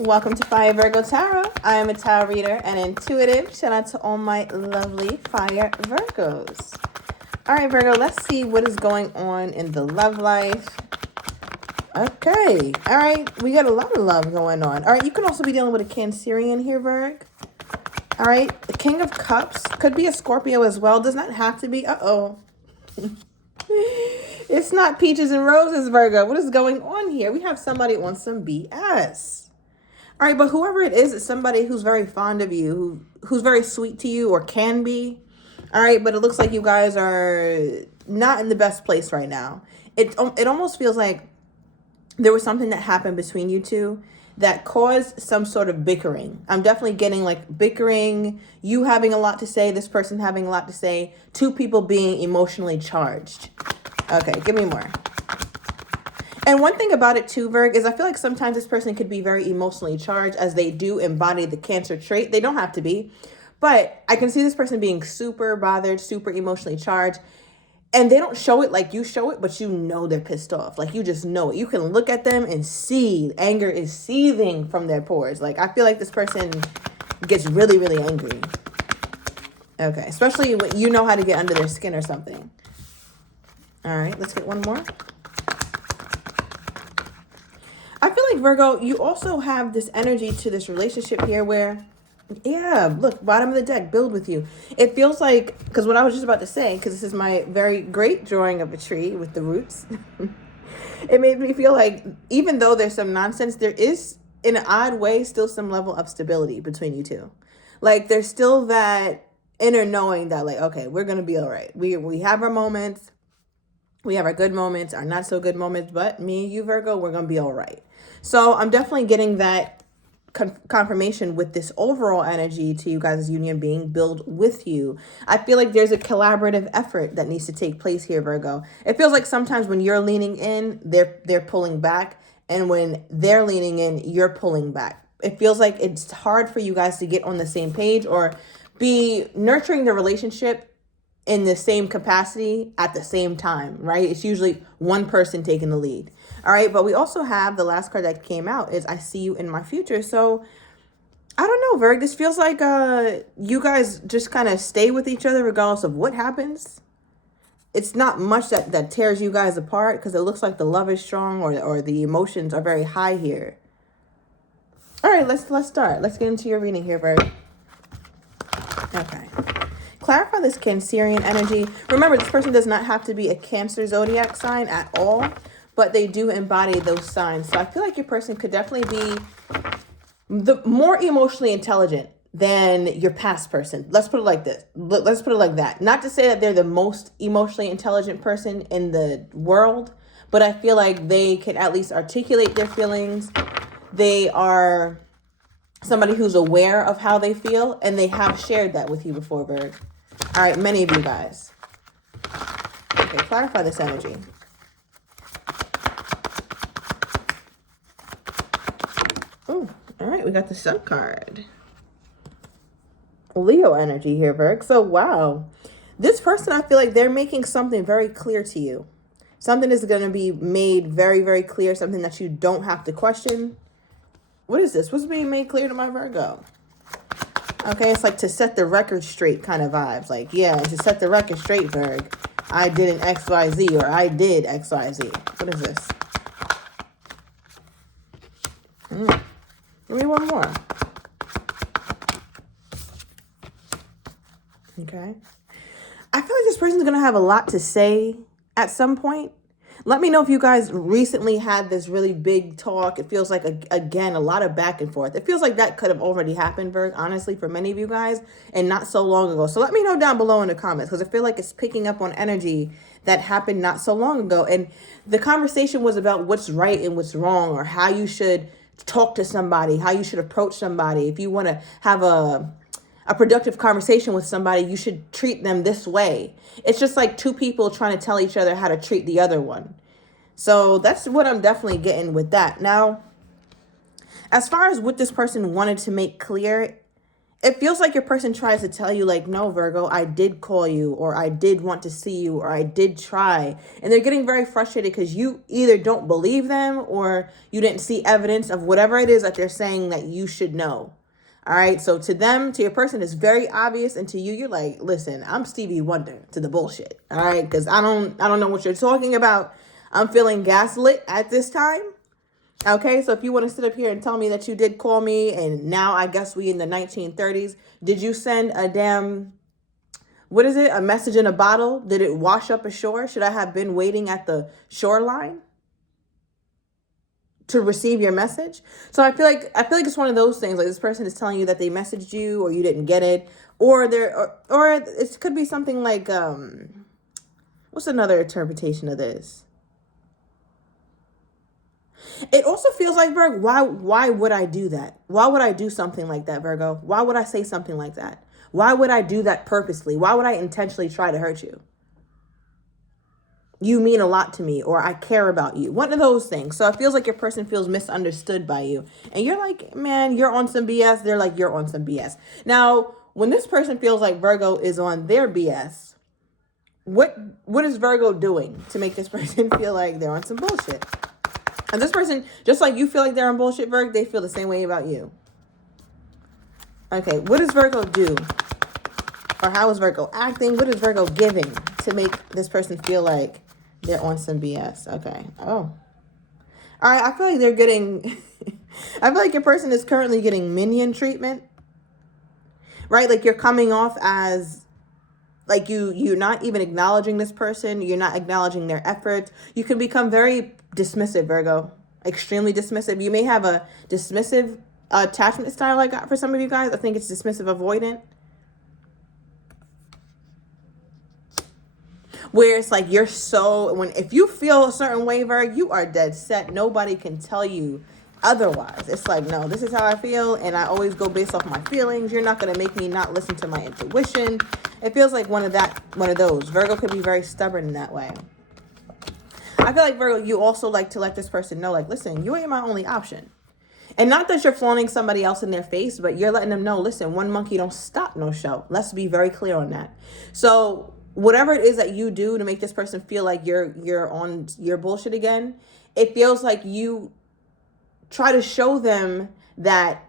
Welcome to Fire Virgo Tarot. I am a tarot reader and intuitive. Shout out to all my lovely Fire Virgos. All right, Virgo, let's see what is going on in the love life. Okay. All right. We got a lot of love going on. All right. You can also be dealing with a Cancerian here, Virg. All right. The King of Cups could be a Scorpio as well. Does not have to be. Uh-oh. It's not peaches and roses, Virgo. What is going on here? We have somebody on some BS. All right, but whoever it is, it's somebody who's very fond of you, who's very sweet to you or can be. All right, but it looks like you guys are not in the best place right now. It almost feels like there was something that happened between you two that caused some sort of bickering. I'm definitely getting like bickering, you having a lot to say, this person having a lot to say, two people being emotionally charged. Okay, give me more. And one thing about it too, Virg, is I feel like sometimes this person could be very emotionally charged as they do embody the Cancer trait. They don't have to be, but I can see this person being super bothered, super emotionally charged. And they don't show it like you show it, but you know they're pissed off. Like, you just know it. You can look at them and see anger is seething from their pores. Like, I feel like this person gets really, really angry. Okay, especially when you know how to get under their skin or something. All right, let's get one more. I feel like, Virgo, you also have this energy to this relationship here where, yeah, look, bottom of the deck, build with you. It feels like, because what I was just about to say, because this is my very great drawing of a tree with the roots, it made me feel like even though there's some nonsense, there is, in an odd way, still some level of stability between you two. Like, there's still that inner knowing that, like, okay, we're going to be all right. We have our moments. We have our good moments, our not so good moments, but me and you, Virgo, we're going to be all right. So I'm definitely getting that confirmation with this overall energy to you guys' union being built with you. I feel like there's a collaborative effort that needs to take place here, Virgo. It feels like sometimes when you're leaning in, they're pulling back. And when they're leaning in, you're pulling back. It feels like it's hard for you guys to get on the same page or be nurturing the relationship in the same capacity at the same time, right? It's usually one person taking the lead. All right, but we also have the last card that came out is I see you in my future. So I don't know, Virg, this feels like you guys just kind of stay with each other regardless of what happens. It's not much that tears you guys apart because it looks like the love is strong or the emotions are very high here. All right, let's start. Let's get into your reading here, Virg. Okay. Clarify this Cancerian energy. Remember, this person does not have to be a Cancer zodiac sign at all, but they do embody those signs. So I feel like your person could definitely be the more emotionally intelligent than your past person. Let's put it like this. Let's put it like that. Not to say that they're the most emotionally intelligent person in the world, but I feel like they can at least articulate their feelings. They are somebody who's aware of how they feel, and they have shared that with you before, Bird. All right, many of you guys. Okay, clarify this energy. Oh, all right, we got the Sun card. Leo energy here, Virg. So, wow. This person, I feel like they're making something very clear to you. Something is going to be made very, very clear. Something that you don't have to question. What is this? What's being made clear to my Virgo? Okay, it's like to set the record straight kind of vibes. Like, yeah, to set the record straight, Virg. I did an XYZ or I did XYZ. What is this? Give me one more. Okay. I feel like this person's going to have a lot to say at some point. Let me know if you guys recently had this really big talk. It feels like, again, a lot of back and forth. It feels like that could have already happened, Virg, honestly, for many of you guys, and not so long ago. So let me know down below in the comments, because I feel like it's picking up on energy that happened not so long ago. And the conversation was about what's right and what's wrong, or how you should talk to somebody, how you should approach somebody. If you want to have a productive conversation with somebody, you should treat them this way. It's just like two people trying to tell each other how to treat the other one. So that's what I'm definitely getting with that. Now, as far as what this person wanted to make clear, it feels like your person tries to tell you like, no, Virgo, I did call you, or I did want to see you, or I did try. And they're getting very frustrated because you either don't believe them or you didn't see evidence of whatever it is that they're saying that you should know. All right. So to them, to your person, it's very obvious. And to you, you're like, listen, I'm Stevie Wonder to the bullshit. All right. Because I don't know what you're talking about. I'm feeling gaslit at this time. Okay, so if you want to sit up here and tell me that you did call me and now I guess we in the 1930s, did you send a damn, what is it, a message in a bottle? Did it wash up ashore? Should I have been waiting at the shoreline to receive your message? So I feel like it's one of those things, like this person is telling you that they messaged you or you didn't get it, or or it could be something like what's another interpretation of this? It also feels like, Virgo, why would I do that? Why would I do something like that, Virgo? Why would I say something like that? Why would I do that purposely? Why would I intentionally try to hurt you? You mean a lot to me, or I care about you. One of those things. So it feels like your person feels misunderstood by you. And you're like, man, you're on some BS. They're like, you're on some BS. Now, when this person feels like Virgo is on their BS, what is Virgo doing to make this person feel like they're on some bullshit? And this person, just like you feel like they're on bullshit, Virgo, they feel the same way about you. Okay, what does Virgo do? Or how is Virgo acting? What is Virgo giving to make this person feel like they're on some BS? Okay. Oh. All right, I feel like they're getting... I feel like your person is currently getting minion treatment. Right? Like you're coming off as... Like you're not even acknowledging this person. You're not acknowledging their efforts. You can become very dismissive, Virgo. Extremely dismissive. You may have a dismissive attachment style I got for some of you guys. I think it's dismissive avoidant. Where it's like you're so... if you feel a certain way, Virgo, you are dead set. Nobody can tell you otherwise. It's like, no, this is how I feel, and I always go based off my feelings. You're not going to make me not listen to my intuition. It feels like one of those. Virgo could be very stubborn in that way. I feel like, Virgo, you also like to let this person know, like, listen, you ain't my only option. And not that you're flaunting somebody else in their face, but you're letting them know, listen, one monkey don't stop no show. Let's be very clear on that. So whatever it is that you do to make this person feel like you're on your bullshit again, it feels like you try to show them that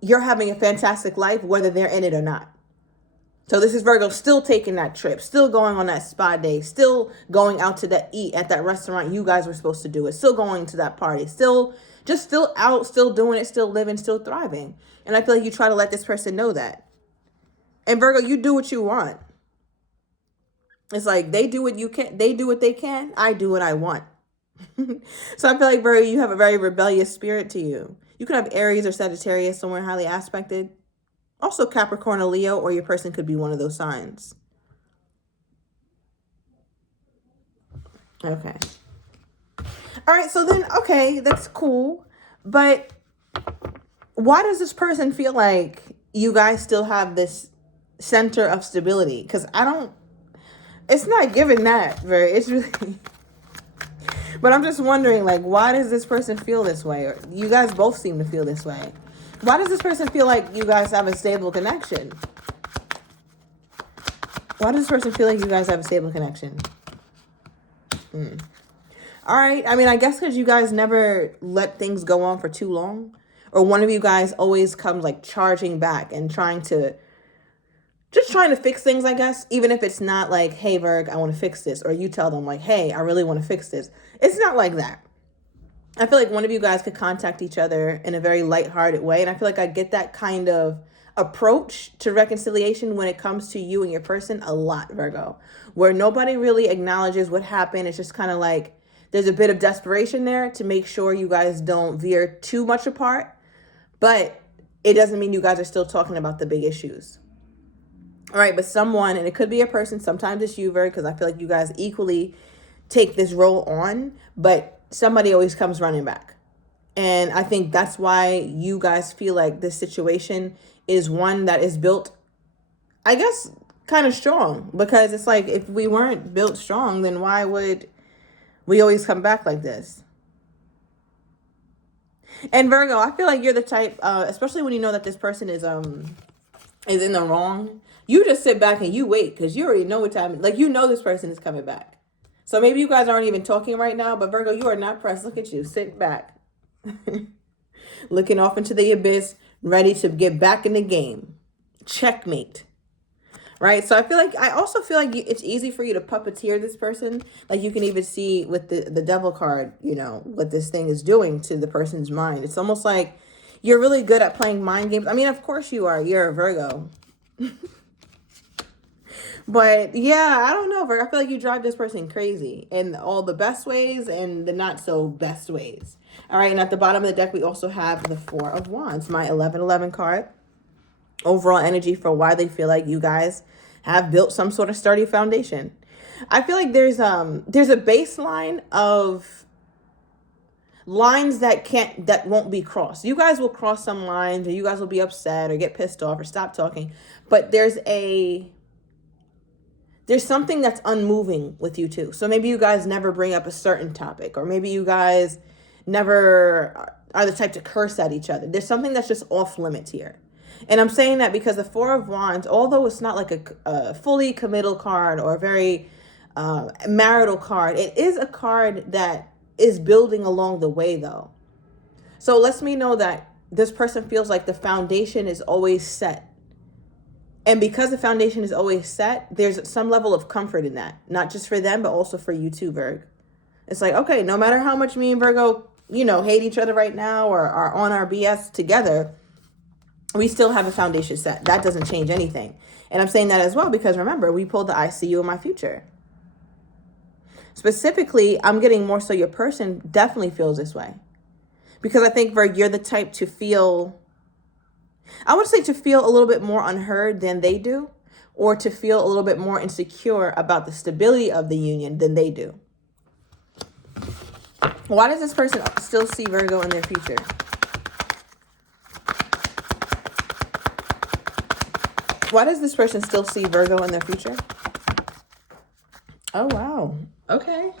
you're having a fantastic life, whether they're in it or not. So this is Virgo still taking that trip, still going on that spa day, still going out to eat at that restaurant you guys were supposed to do it, still going to that party, still out, still doing it, still living, still thriving. And I feel like you try to let this person know that. And Virgo, you do what you want. It's like they do what you can, they do what they can, I do what I want. So I feel like, Virgo, you have a very rebellious spirit to you. You could have Aries or Sagittarius somewhere highly aspected. Also Capricorn or Leo, or your person could be one of those signs. Okay. All right, so then, okay, that's cool. But why does this person feel like you guys still have this center of stability? Because it's not giving that, it's really... But I'm just wondering, like, why does this person feel this way? Or you guys both seem to feel this way. Why does this person feel like you guys have a stable connection? Why does this person feel like you guys have a stable connection? All right. I mean, I guess because you guys never let things go on for too long. Or one of you guys always comes like charging back and trying to fix things, I guess. Even if it's not like, hey, Virg, I want to fix this. Or you tell them like, hey, I really want to fix this. It's not like that. I feel like one of you guys could contact each other in a very lighthearted way. And I feel like I get that kind of approach to reconciliation when it comes to you and your person a lot, Virgo. Where nobody really acknowledges what happened. It's just kind of like there's a bit of desperation there to make sure you guys don't veer too much apart. But it doesn't mean you guys are still talking about the big issues. All right, but someone, and it could be a person, sometimes it's you, Virgo, because I feel like you guys equally take this role on, but somebody always comes running back. And I think that's why you guys feel like this situation is one that is built, I guess, kind of strong. Because it's like, if we weren't built strong, then why would we always come back like this? And Virgo, I feel like you're the type, especially when you know that this person is is in the wrong, you just sit back and you wait because you already know what time. Like, you know this person is coming back. So maybe you guys aren't even talking right now, but Virgo, you are not pressed. Look at you, sitting back, looking off into the abyss, ready to get back in the game. Checkmate. Right? So I also feel like it's easy for you to puppeteer this person. Like, you can even see with the devil card, you know, what this thing is doing to the person's mind. It's almost like you're really good at playing mind games. I mean, of course you are. You're a Virgo. But yeah, I don't know, Virgo. I feel like you drive this person crazy in all the best ways and the not so best ways. All right. And at the bottom of the deck, we also have the Four of Wands, my 1111 card. Overall energy for why they feel like you guys have built some sort of sturdy foundation. I feel like there's a baseline of lines that won't be crossed. You guys will cross some lines, or you guys will be upset or get pissed off or stop talking. But there's something that's unmoving with you too. So maybe you guys never bring up a certain topic, or maybe you guys never are the type to curse at each other. There's something that's just off limits here. And I'm saying that because the Four of Wands, although it's not like a fully committal card or a very marital card, it is a card that is building along the way though. So it lets me know that this person feels like the foundation is always set. And because the foundation is always set, there's some level of comfort in that. Not just for them, but also for you too, Virg. It's like, okay, no matter how much me and Virgo, you know, hate each other right now or are on our BS together, we still have a foundation set. That doesn't change anything. And I'm saying that as well because remember, we pulled the I see you in my future. Specifically, I'm getting more so your person definitely feels this way. Because I think, Virg, you're the type to feel, I would say to feel a little bit more unheard than they do, or to feel a little bit more insecure about the stability of the union than they do. Why does this person still see Virgo in their future? Why does this person still see Virgo in their future? Oh, wow. Okay.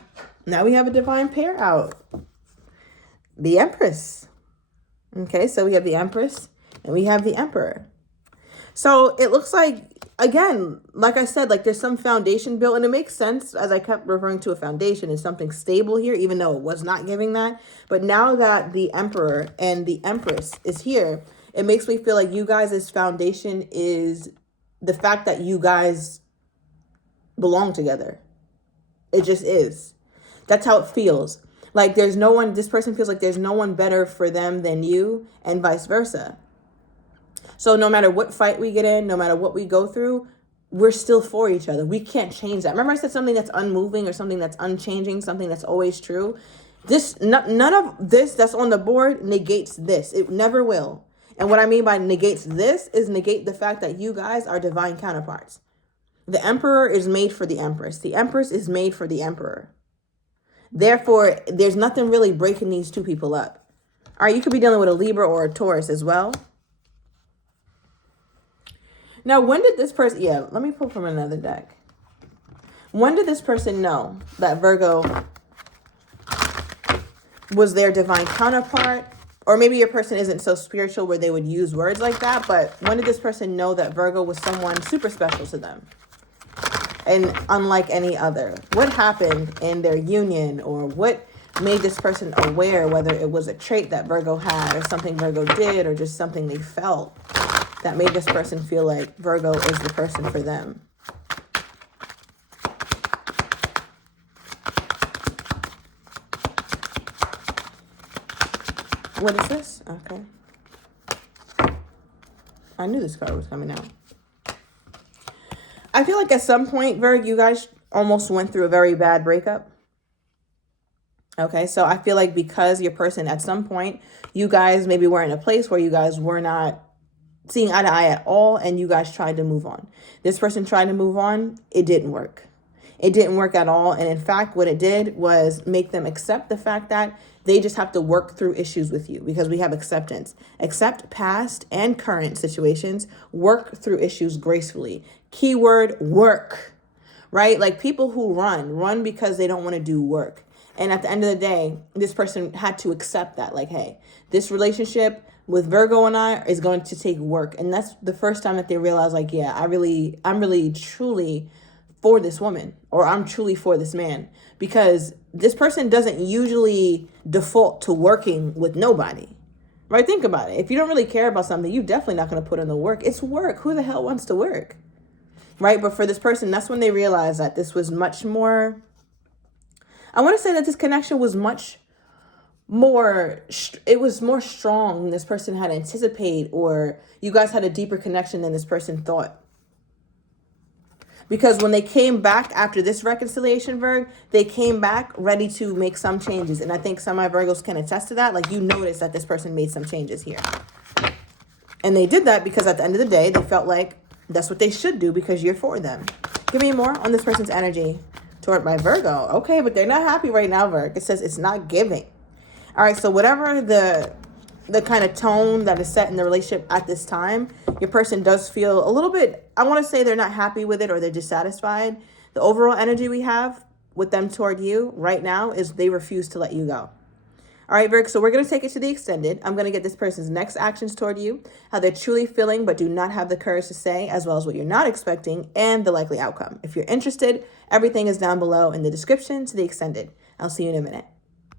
Now we have a divine pair out. The Empress. Okay, so we have the Empress and we have the Emperor. So it looks like, again, like I said, like there's some foundation built, and it makes sense as I kept referring to a foundation as something stable here, even though it was not giving that. But now that the Emperor and the Empress is here, it makes me feel like you guys' foundation is the fact that you guys belong together. It just is. That's how it feels. Like there's no one, this person feels like there's no one better for them than you, and vice versa. So no matter what fight we get in, no matter what we go through, we're still for each other. We can't change that. Remember I said something that's unmoving or something that's unchanging, something that's always true? None of this that's on the board negates this. It never will. And what I mean by negates this is negate the fact that you guys are divine counterparts. The Emperor is made for the Empress. The Empress is made for the Emperor. Therefore, there's nothing really breaking these two people up. All right, you could be dealing with a Libra or a Taurus as well. Now, when did this person... Yeah, let me pull from another deck. When did this person know that Virgo was their divine counterpart? Or maybe your person isn't so spiritual where they would use words like that. But when did this person know that Virgo was someone super special to them? And unlike any other? What happened in their union? Or what made this person aware, whether it was a trait that Virgo had or something Virgo did or just something they felt that made this person feel like Virgo is the person for them? What is this? Okay. I knew this card was coming out. I feel like at some point, Virg, you guys almost went through a very bad breakup. Okay, so I feel like because your person at some point, you guys maybe were in a place where you guys were not seeing eye to eye at all, and you guys tried to move on. This person tried to move on. It didn't work. It didn't work at all. And in fact, what it did was make them accept the fact that they just have to work through issues with you, because we have acceptance. Accept past and current situations. Work through issues gracefully. Keyword, work, right? Like people who run because they don't want to do work. And at the end of the day, this person had to accept that, like, hey, this relationship with Virgo and I is going to take work. And that's the first time that they realize, like, yeah, I'm really truly for this woman, or I'm truly for this man, because this person doesn't usually default to working with nobody. Right? Think about it. If you don't really care about something, you're definitely not going to put in the work. It's work. Who the hell wants to work? Right? But for this person, that's when they realized that this was much more, I want to say that this connection was much more, it was more strong than this person had anticipated, or you guys had a deeper connection than this person thought. Because when they came back after this reconciliation, Virg, they came back ready to make some changes. And I think some of my Virgos can attest to that. Like, you notice that this person made some changes here. And they did that because at the end of the day, they felt like that's what they should do because you're for them. Give me more on this person's energy toward my Virgo. Okay, but they're not happy right now, Virg. It says it's not giving. All right, so whatever the kind of tone that is set in the relationship at this time, your person does feel a little bit, I want to say they're not happy with it or they're dissatisfied. The overall energy we have with them toward you right now is they refuse to let you go. All right, Virg, so we're going to take it to the extended. I'm going to get this person's next actions toward you, how they're truly feeling but do not have the courage to say, as well as what you're not expecting, and the likely outcome. If you're interested, everything is down below in the description to the extended. I'll see you in a minute.